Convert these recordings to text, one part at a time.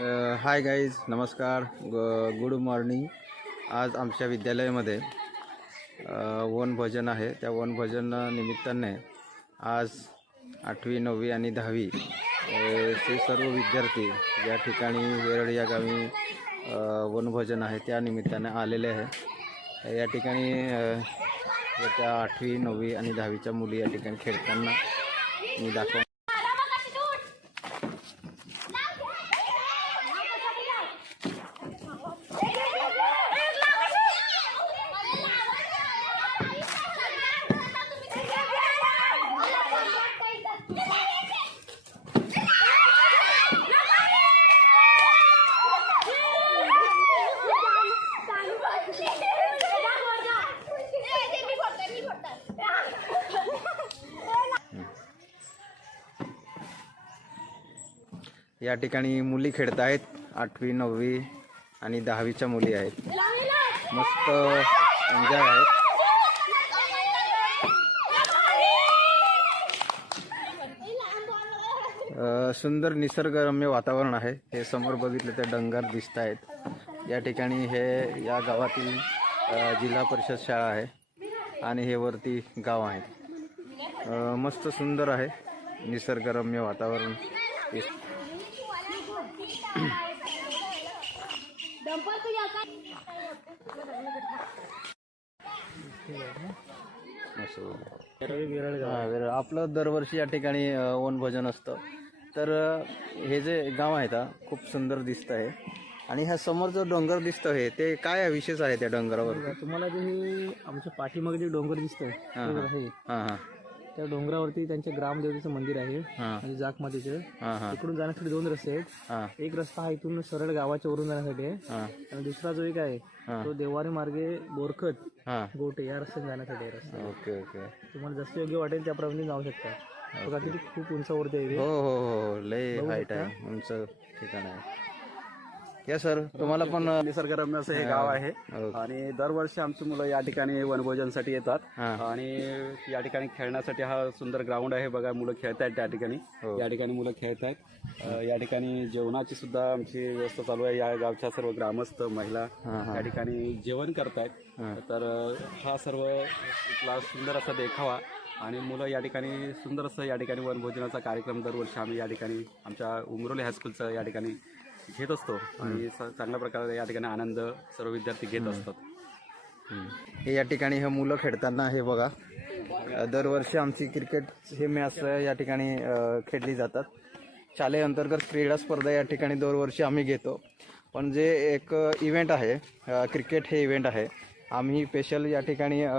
Hi guys नमस्कार ग good morning आज आमच्या विद्यालयामध्ये वनभोजन आहे. त्या वनभोजन निमित्ताने आज आठवी नववी आणि दहावी ते चे सर्व विद्यार्थी या ठिकाणी वेरळ या गावी वनभोजन आहे त्या निमित्ताने आलेले आहे. या ठिकाणी त्या आठवी नववी आणि दहावीच्या मुली या ठिकाणी खेळताना मी दाखव या ठिकाणी मुली खेळत आहेत. आठवी नववी आणि दहावीच्या मुली आहेत. मस्त एन्जॉय आहेत अ, सुंदर निसर्गरम्य वातावरण आहे. हे समोर बघितलं तर डंगर दिसत आहेत. या ठिकाणी हे या गावातील जिल्हा परिषद शाळा आहे आणि हे वरती गाव आहे. मस्त सुंदर आहे. निसर्गरम्य वातावरण. दिसत असं. हा. आपलं दरवर्षी या ठिकाणी अ, वनभोजन असतं तर हे जे गाव आहे ना खूप सुंदर दिसत आहे आणि ह्या समोर जो डोंगर दिसतो हे ते काय विशेष आहे त्या डोंगरावर तुम्हाला जे हे आमच्या पाठीमागे जे डोंगर दिसतंय त्या डोंगरावरती त्यांच्या ग्रामदेवतेचं मंदिर आहे. म्हणजे जाकमातीचं. इकडून जाण्यासाठी दोन रस्ते आहेत. एक रस्ता हा इथून सरळ गावाच्या वरून जाण्यासाठी आहे. आणि दुसरा जो एक आहे तो देवारी मार्गे बोरखत गोटे या रस्त्याने जाण्यासाठी आहे रस्ता. Okay okay. तुम्हाला जसं योग्य वाटेल त्याप्रमाणे जाऊ शकता. बघा किती खूप उंचावरती आहे हो. हो हो हो लय हाईट आहे. उंच ठिकाण आहे. या सर तुम्हाला पण अ, निसर्गरम्य असं हे गाव आहे. आणि दरवर्षी आमची मुलं या ठिकाणी वनभोजनसाठी येतात. आणि या ठिकाणी खेळण्यासाठी हा सुंदर ग्राउंड आहे बघा मुलं खेळत आहेत त्या ठिकाणी हो. या ठिकाणी मुलं खेळत आहेत अ, या ठिकाणी जेवणाची सुद्धा आमची व्यवस्था चालू आहे या गावच्या सर्व ग्रामस्थ महिला. या ठिकाणी जेवण करतायत. तर हा सर्व सुंदर असा देखावा आणि मुलं या ठिकाणी सुंदर असं या ठिकाणी वनभोजनाचा कार्यक्रम दरवर्षी आम्ही या ठिकाणी आमच्या उमरोली हायस्कूलचं या ठिकाणी घेत असतो. आणि स- चांगल्या प्रकारे या ठिकाणी आनंद सर्व विद्यार्थी घेत असतात. हे या ठिकाणी हे मुलं खेळताना हे बघा. अ, दरवर्षी आमची क्रिकेट हे मॅच या ठिकाणी अ, खेळली जातात. शालेय अंतर्गत क्रीडा स्पर्धा या ठिकाणी दरवर्षी आम्ही घेतो. पण जे एक इव्हेंट आहे अ, क्रिकेट हे इव्हेंट आहे. आम्ही स्पेशल या ठिकाणी अ,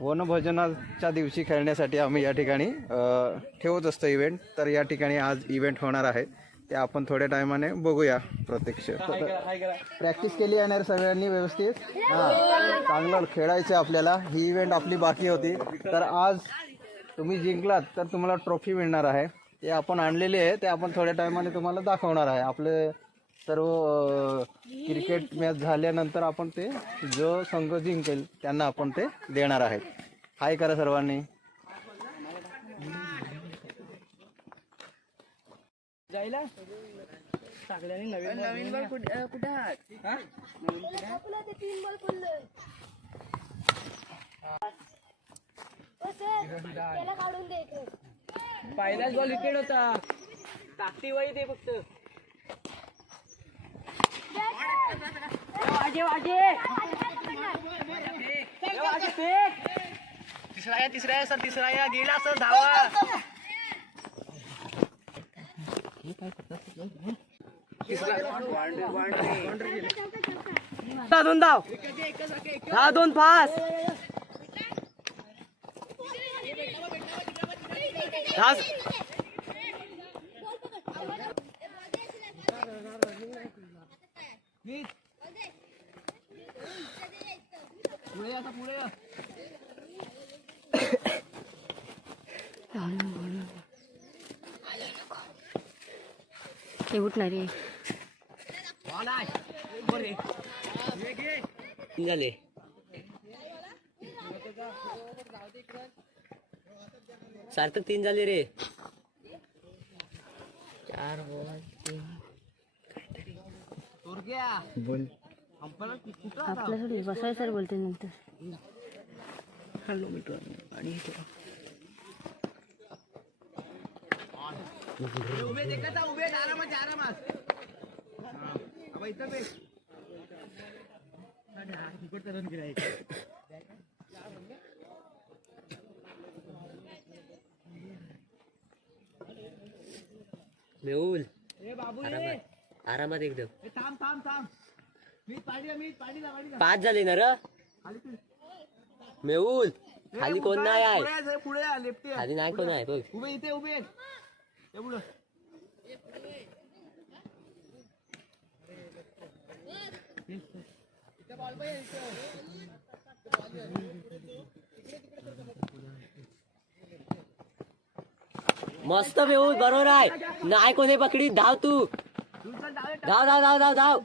वनभोजनाच्या दिवशी खेळण्यासाठी आम्ही या ठिकाणी अ, ठेवत असतो इव्हेंट तर या ठिकाणी आज इव्हेंट होणार आहे. ते आपण थोड्या टायमाने बघूया प्रत्यक्ष. प्रॅक्टिस केली आहे ना रे सगळ्यांनी व्यवस्थित? हां. चांगलं खेळायचं आपल्याला. ही इव्हेंट आपली बाकी होती. तर आज तुम्ही जिंकलात तर तुम्हाला ट्रॉफी मिळणार आहे. ते आपण आणलेली आहे. ते आपण थोड्या टायमाने तुम्हाला दाखवणार आहे. आपले सर्व क्रिकेट मॅच झाल्यानंतर आपण ते जो संघ जिंकेल त्यांना आपण ते देणार आहेत हाय करा सर्वांनी. नवीन बॉल कुठे कुठे आहात? त्याला काढून दे इकडे. पहिलाच बॉल विकेट होता टाकती वाई ते फक्त वाजे वाजे तिसरा या तिसरा या सर तिसरा या. गेला सर धावा. दोन धाव दहा दोन पास. दहा ते उठणार आहे. झाले. सार्थक तीन झाले रे. चार बॉल तीन बोल. आपल्यासाठी बसाय सर बोलते नंतर. हॅलो मित्र आणि उभे देखत जा, उभे आरामात आरामात. अब इथं बे. मेहुल. बाबू आरामात. एकदम. थांब थांब थांब. पाडीला मीच पाडीला पाडीला. पाच झाले ना र? मेहुल. खाली कोण नाही आहे? पुढे. खाली नाही कोण आहे. बघ. उभे इथे उभे. एवढं. मस्त बेऊ बरोबर आहे. नाही कोणी पकडी धाव तू. धाव धाव धाव धाव धाव.